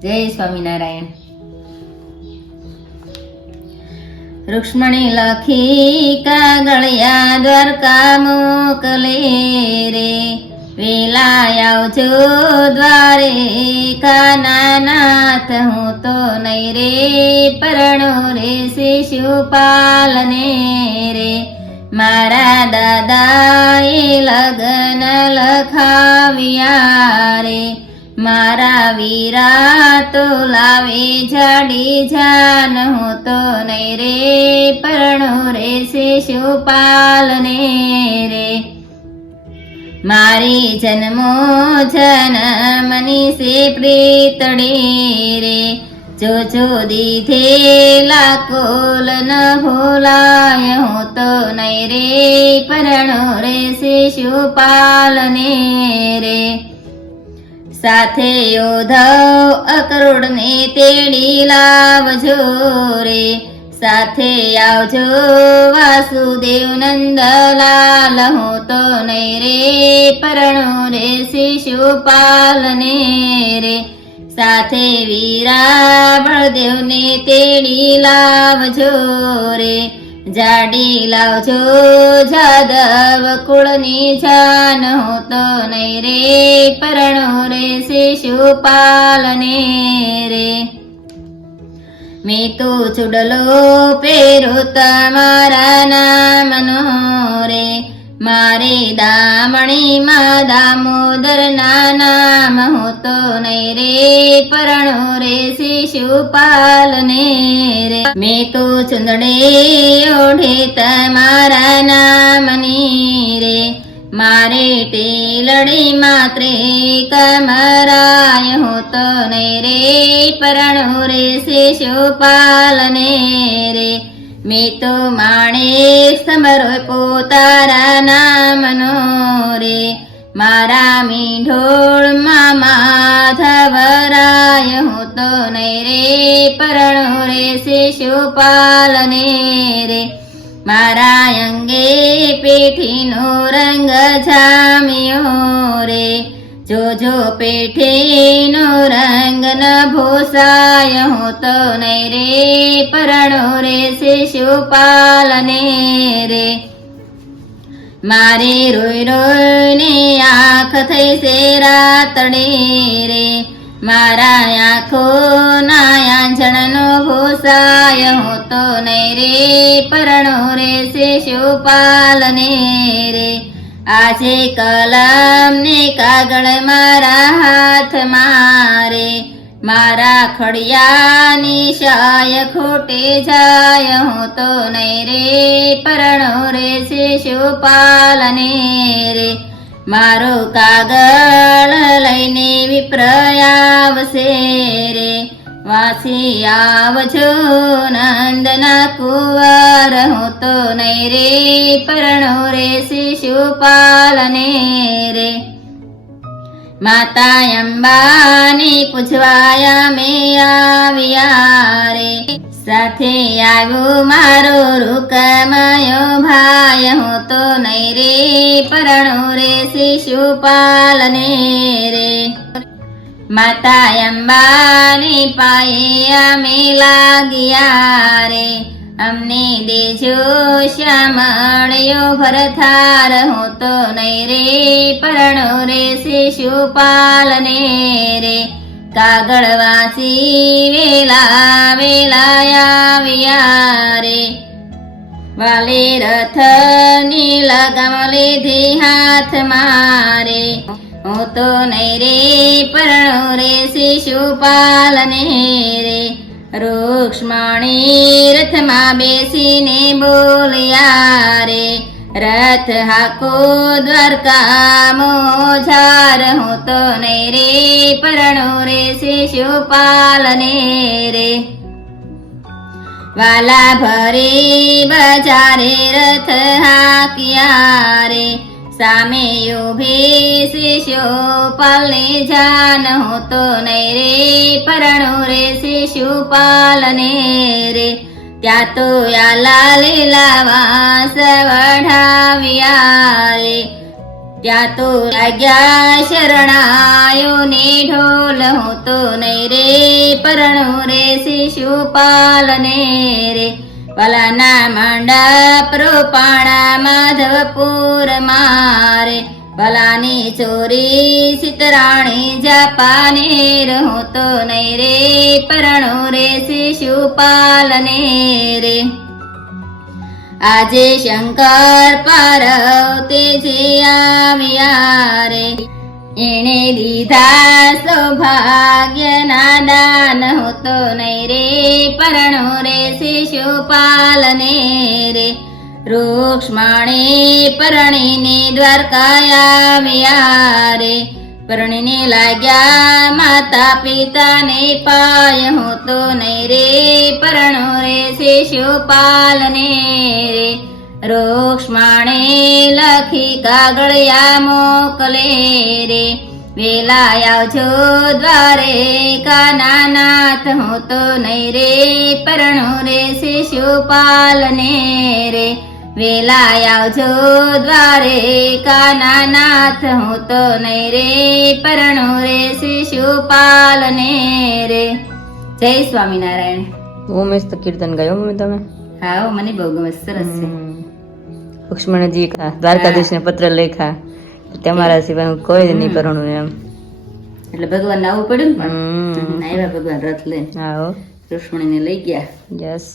જય સ્વામિનારાયણ. રૂક્ષ્મણી લખી કાગળિયા દ્વારકા મોકલે રે. વેલા આવજો દ્વારે કાનાનાથ હું તો નહીં રે, પરણો રે શિશુપાલને રે. મારા દાદાએ લગ્ન લખાવ્યા રે. મારા વીરા તો લાવે જાડી જાન, હું તો નહીં રે, પરણો રે શિશુપાલને રે. મારી જન્મો જનમની સે પ્રીતડી રે. જો જો દીધેલા કોલ ન ભોલાય હું તો નહીં રે, પરણો રે શિશુપાલને રે. સાથે યોધવ અકરોડને તેડી લાવજો રે. સાથે આવજો વાસુદેવ નંદલાલ, હું તો નહીં રે, પરણો રે શિશુપાલને રે. સાથે વીરા બળદેવને તેડી લાવજો રે. જાડી લાવજો જાદવ કુળની જાન હું તો નહીં રે, પરણો રે શિશુપાલને રે. મેં તો ચુડલો પેરો તમારા નામનો રે. મારે દામણીમાં દામોદર ના નામ હોતો નહીં રે, પરણો રે શિશુપાલને રે. મેં તો ચુંદડે ઓઢે તમારા નામની રે. મારે ટેલડી માત્રે કમરાય હોતો નહીં રે, પરણો રે શિશુપાલને રે. મેં તો માણે સમરો પોતારા નામનો રે. મારા મીંઢોળમાં માધવરાય હું તો નહીં રે, પરણો રે શિશુપાલને રે. મારા અંગે પેઠીનો રંગ જામ્યો રે. જોજો પેઠીનો રંગ ન ભૂસાય, હું તો નહીં રે, પરણો રે શિશુપાલને રે. મારી રોઈ રોઈને આંખ થઈ છે રાતડે રે. મારા આંખો ના આંજણનો ભૂસાય, હું તો નહીં રે, પરણો રે શિશુપાલને રે. આજે કલમ ને કાગળ મારા હાથ મારે મારા ખડિયાની શાય ખોટે જાય, હું તો નહીં રે પરણો રે શિશુપાલને રે. મારો કાગળ લઈને વિપ્રયાવશે રે. વાસી આવજો નંદના કુંવર. હું તો નહીં રે પરણો રે શિશુપાલને રે. માતા અંબાની પૂછવાયા મેં આવ્યા રે. સાથે આવ્યો મારો રૂકમયો ભાઈ. હું તો નહીં રે પરણો રે શિશુપાલને રે. માતા અંબાની પાયે અમે લાગ્યા રે અમને દેજો શ્યામળ્યો ભરથાર હું તો નહીં રે પરણો રે શિશુપાલને રે. કાગળ વાસી વેલા વેલા આવ્યા રે વાલે રથ નીલ ગમ લીધી હાથ મારે. હું તો નહીં રે, પરણો રે, શિશુપાલને રે. રૂક્ષ્મણી રથમાં બેસીને બોલ્યા રે, રથ હાકો દ્વારકા મોજાર હું તો નહીં રે, પરણો રે, શિશુપાલને રે. વાલા ભરી બજારે રથ હાક્યા રે સામે ઊભી શિશુપાલને જાન હું તો નહીં રે, પરણો રે શિશુપાલને રે. ત્યાં તો યાલા લીલા વાસ વઢાવ્યા રે ત્યાં તો લાગ્યા શરણાયો ને ઢોલ હું તો નહીં રે, પરણું રે શિશુ પાલને રે. પલાના મંડપ રૂપાણા માધવપુર ભલાની ચોરી સીતરાણી જાપાને રહું તો નહીં રે, પરણો રે શિશુપાલ ને રે. આજે શંકર પાર્વતીજી આવ્યા રે, એણે દીધા સૌભાગ્યના દાન હોતો નહીં રે, પરણો રે શિશુપાલને રે. રૂક્ષ્મણી પરણીને દ્વારકાયા રે. પરણીને લાગ્યા, માતા પિતાને પાય હું તો નહીં રે. પરણો રે શિશુપાલને રે. રૂક્ષ્મણે લખી કાગળિયા મોકલે રે. વેલા આવજો દ્વારે કાના નાથ હું તો નહીં રે. પરણો રે શિશુપાલને રે. વેલા આવજો દ્વારે નાથ હું તો નહીં રે પરણો રે શિશુપાલ ને રે. જય સ્વામિનારાયણ. બહુ મસ્ત કીર્તન ગાયો મમ્મી તમે. હા મને બહુ ગમે સરસ છે. લક્ષ્મણજી દ્વારકાધીશ ને પત્ર લેખા તમારા સિવાય હું કોઈ નહીં પરણું એમ. એટલે ભગવાન આવું પડ્યું ને પણ. આવ્યા ભગવાન રથ લઈને. આવો રૂક્ષ્મણીને લઈ ગયા. યસ.